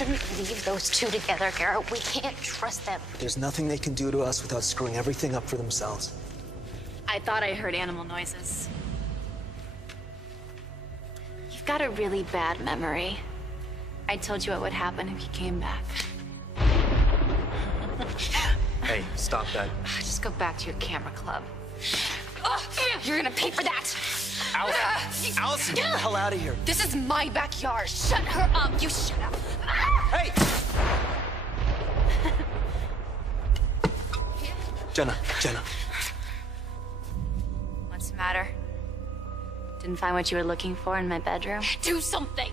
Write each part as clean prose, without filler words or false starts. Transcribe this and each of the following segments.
shouldn't leave those two together, Garrett. We can't trust them. There's nothing they can do to us without screwing everything up for themselves. I thought I heard animal noises. You've got a really bad memory. I told you what would happen if you came back. Hey, stop that. Just go back to your camera club. You're gonna pay for that! Allison, get the hell out of here. This is my backyard. Shut her up. You shut up. Hey! Jenna. What's the matter? Didn't find what you were looking for in my bedroom? Do something!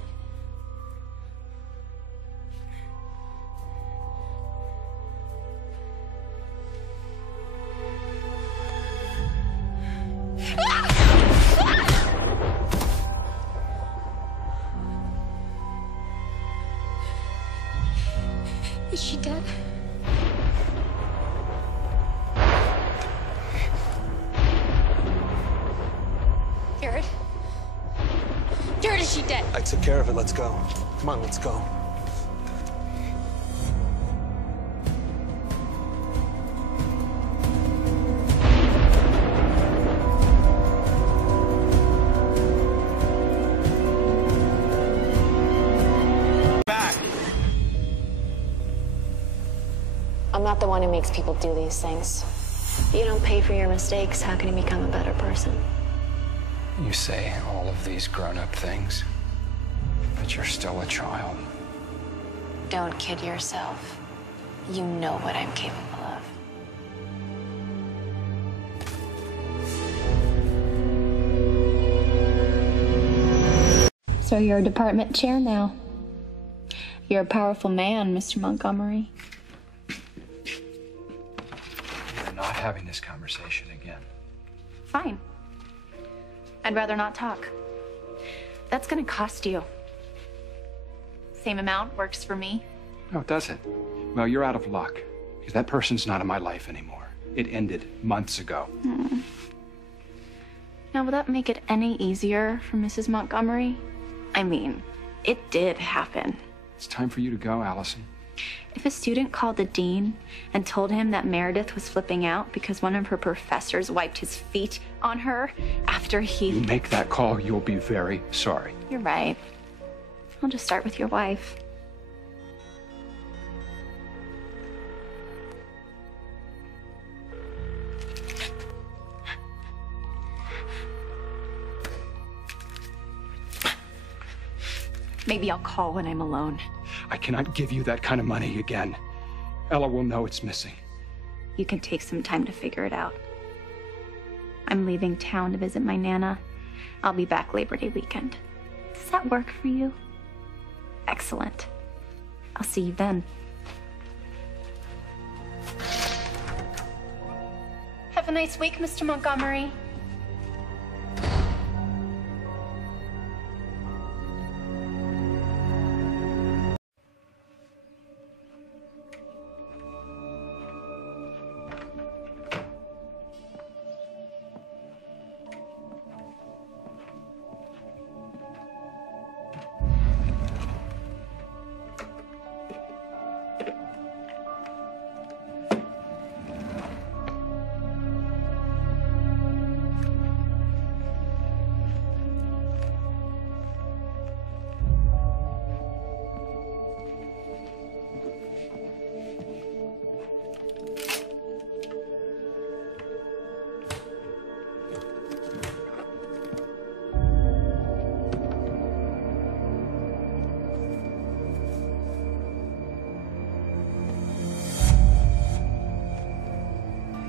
Is she dead? Garrett? Garrett, is she dead? I took care of it. Let's go. Come on, let's go. I'm not the one who makes people do these things. If you don't pay for your mistakes, how can you become a better person? You say all of these grown-up things, but you're still a child. Don't kid yourself. You know what I'm capable of. So you're a department chair now. You're a powerful man, Mr. Montgomery. We're not having this conversation again. Fine. I'd rather not talk. That's gonna cost you. Same amount works for me. No, it doesn't. Well, you're out of luck, because that person's not in my life anymore. It ended months ago. Now, will that make it any easier for Mrs. Montgomery? I mean, it did happen. It's time for you to go, Allison. If a student called the dean and told him that Meredith was flipping out because one of her professors wiped his feet on her after he... You make that call, you'll be very sorry. You're right. I'll just start with your wife. Maybe I'll call when I'm alone. I cannot give you that kind of money again. Ella will know it's missing. You can take some time to figure it out. I'm leaving town to visit my Nana. I'll be back Labor Day weekend. Does that work for you? Excellent. I'll see you then. Have a nice week, Mr. Montgomery.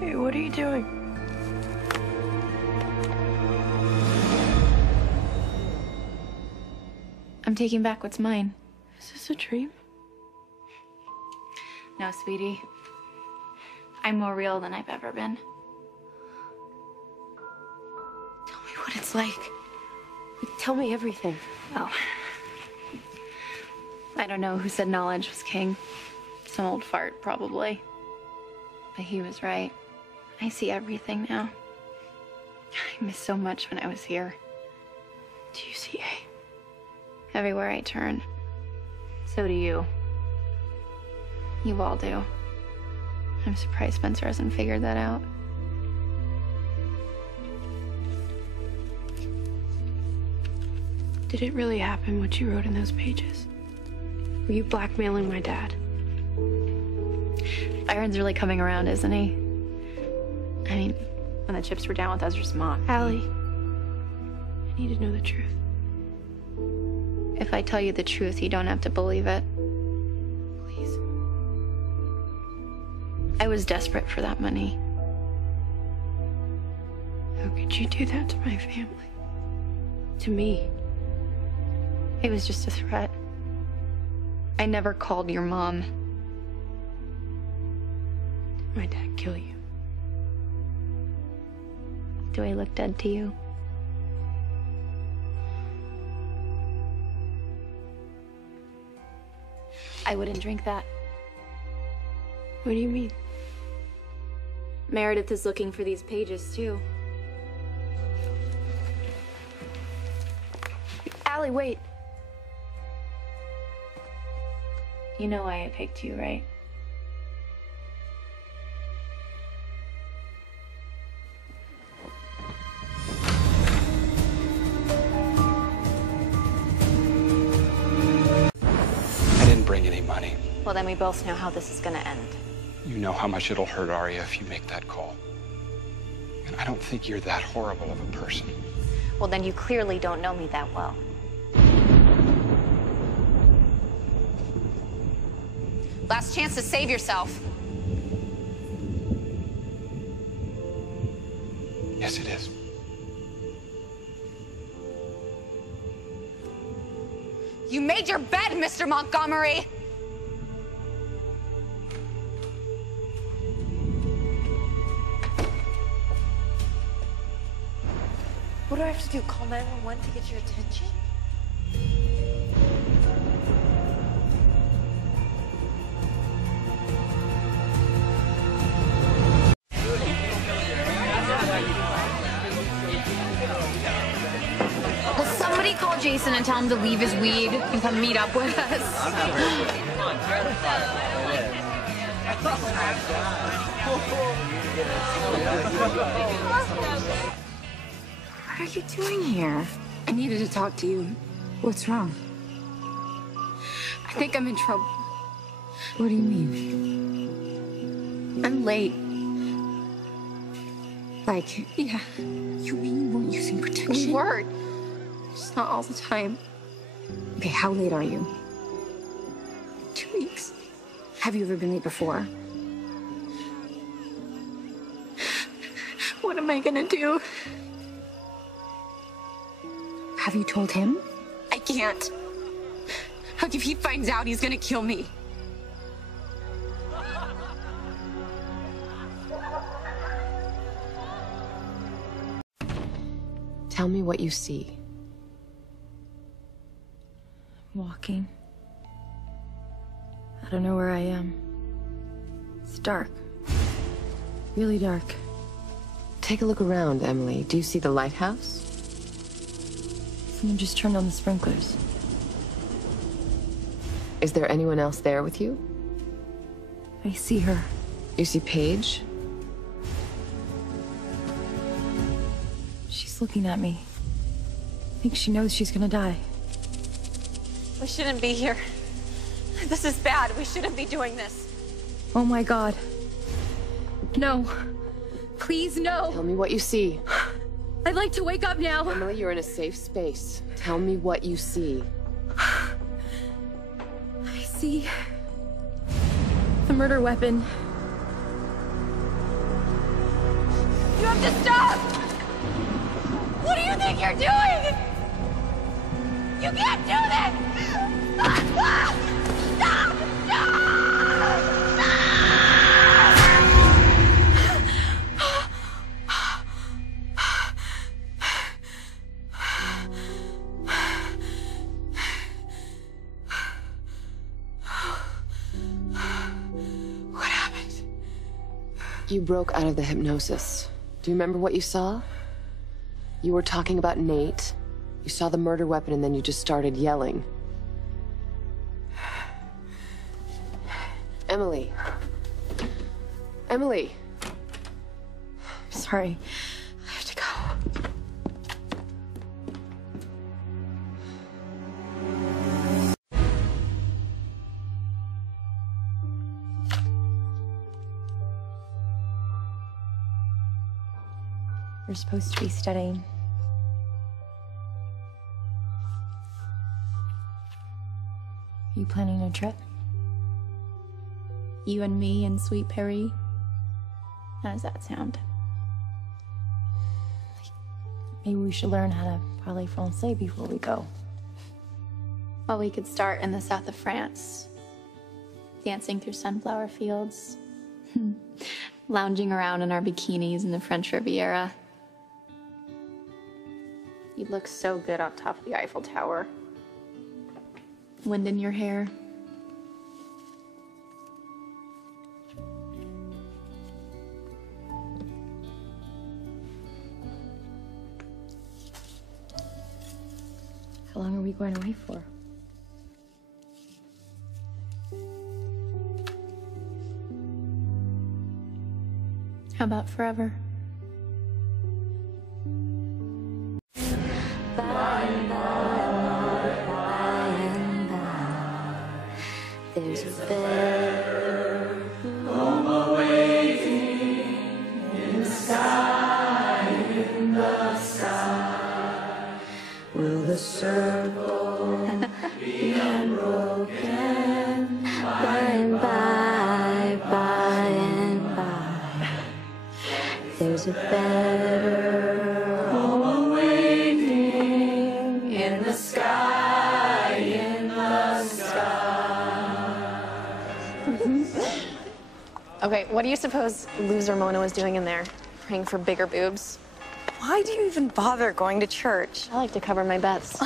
Hey, what are you doing? I'm taking back what's mine. Is this a dream? No, sweetie. I'm more real than I've ever been. Tell me what it's like. Tell me everything. Oh. I don't know who said knowledge was king. Some old fart, probably. But he was right. I see everything now. I missed so much when I was here. Do you see A? Everywhere I turn. So do you. You all do. I'm surprised Spencer hasn't figured that out. Did it really happen, what you wrote in those pages? Were you blackmailing my dad? Byron's really coming around, isn't he? I mean, when the chips were down with Ezra's mom. Allie, I need to know the truth. If I tell you the truth, you don't have to believe it. Please. I was desperate for that money. How could you do that to my family? To me? It was just a threat. I never called your mom. Did my dad kill you? Do I look dead to you? I wouldn't drink that. What do you mean? Meredith is looking for these pages, too. Allie, wait. You know why I picked you, right? I didn't bring any money. Well, then we both know how this is gonna end. You know how much it'll hurt Arya if you make that call. And I don't think you're that horrible of a person. Well, then you clearly don't know me that well. Last chance to save yourself. Yes, it is. You made your bed, Mr. Montgomery! What do I have to do? Call 911 to get your attention? Will somebody call Jason and tell him to leave his weed and come meet up with us? What are you doing here? I needed to talk to you. What's wrong? I think I'm in trouble. What do you mean? I'm late. Like, yeah. You mean you weren't using protection? We weren't. Just not all the time. Okay, how late are you? 2 weeks. Have you ever been late before? What am I gonna do? Have you told him? I can't. Like, if he finds out, he's gonna kill me. Tell me what you see. Walking. I don't know where I am. It's dark. Really dark. Take a look around, Emily. Do you see the lighthouse? Someone just turned on the sprinklers. Is there anyone else there with you? I see her. You see Paige? She's looking at me. I think she knows she's gonna die. We shouldn't be here. This is bad. We shouldn't be doing this. Oh my God. No. Please, no. Tell me what you see. I'd like to wake up now. Emily, you're in a safe space. Tell me what you see. I see the murder weapon. You have to stop! What do you think you're doing? You can't do this! Stop! Stop! What happened? You broke out of the hypnosis. Do you remember what you saw? You were talking about Nate. You saw the murder weapon and then you just started yelling. Emily. Emily. Sorry. I have to go. We're supposed to be studying. You planning a trip? You and me and Sweet Perry? How does that sound? Maybe we should learn how to parler français before we go. Well, we could start in the south of France, dancing through sunflower fields, lounging around in our bikinis in the French Riviera. You'd look so good on top of the Eiffel Tower. Wind in your hair. How long are we going away for? How about forever? There's a better home awaiting in the sky, in the sky. Will the circle be unbroken by and by, by and by? There's a better home awaiting in the sky, in the sky. Okay, what do you suppose loser Mona was doing in there? Praying for bigger boobs? Why do you even bother going to church? I like to cover my bets.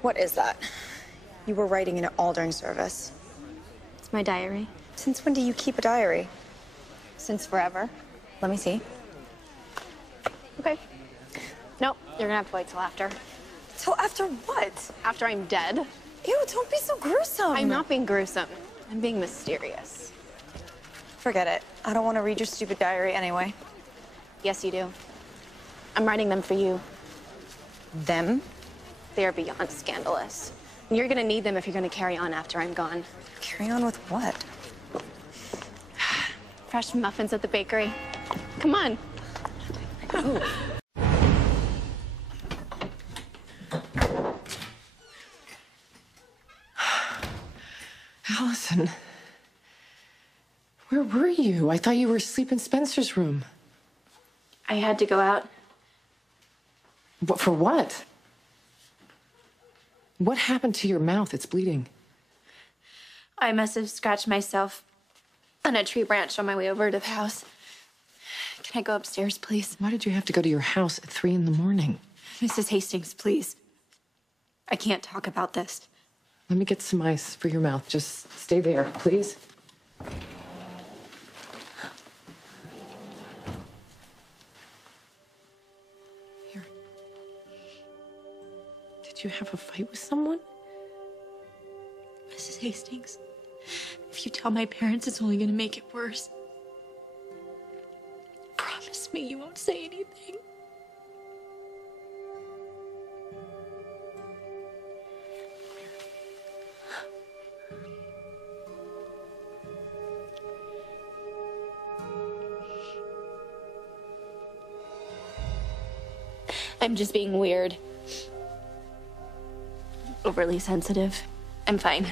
What is that? You were writing in it all during service. It's my diary. Since when do you keep a diary? Since forever. Let me see. Okay. Nope, you're gonna have to wait till after. Till after what? After I'm dead. Ew, don't be so gruesome. I'm not being gruesome. I'm being mysterious. Forget it. I don't want to read your stupid diary anyway. Yes, you do. I'm writing them for you. Them? They are beyond scandalous. And you're gonna need them if you're gonna carry on after I'm gone. Carry on with what? Fresh muffins at the bakery. Come on. Alison. Where were you? I thought you were asleep in Spencer's room. I had to go out. What, for what? What happened to your mouth? It's bleeding. I must have scratched myself on a tree branch on my way over to the house. Can I go upstairs, please? Why did you have to go to your house at 3 in the morning? Mrs. Hastings, please. I can't talk about this. Let me get some ice for your mouth. Just stay there, please. Here. Did you have a fight with someone? Mrs. Hastings, if you tell my parents, it's only gonna make it worse. Promise me you won't say anything. I'm just being weird. Overly sensitive. I'm fine.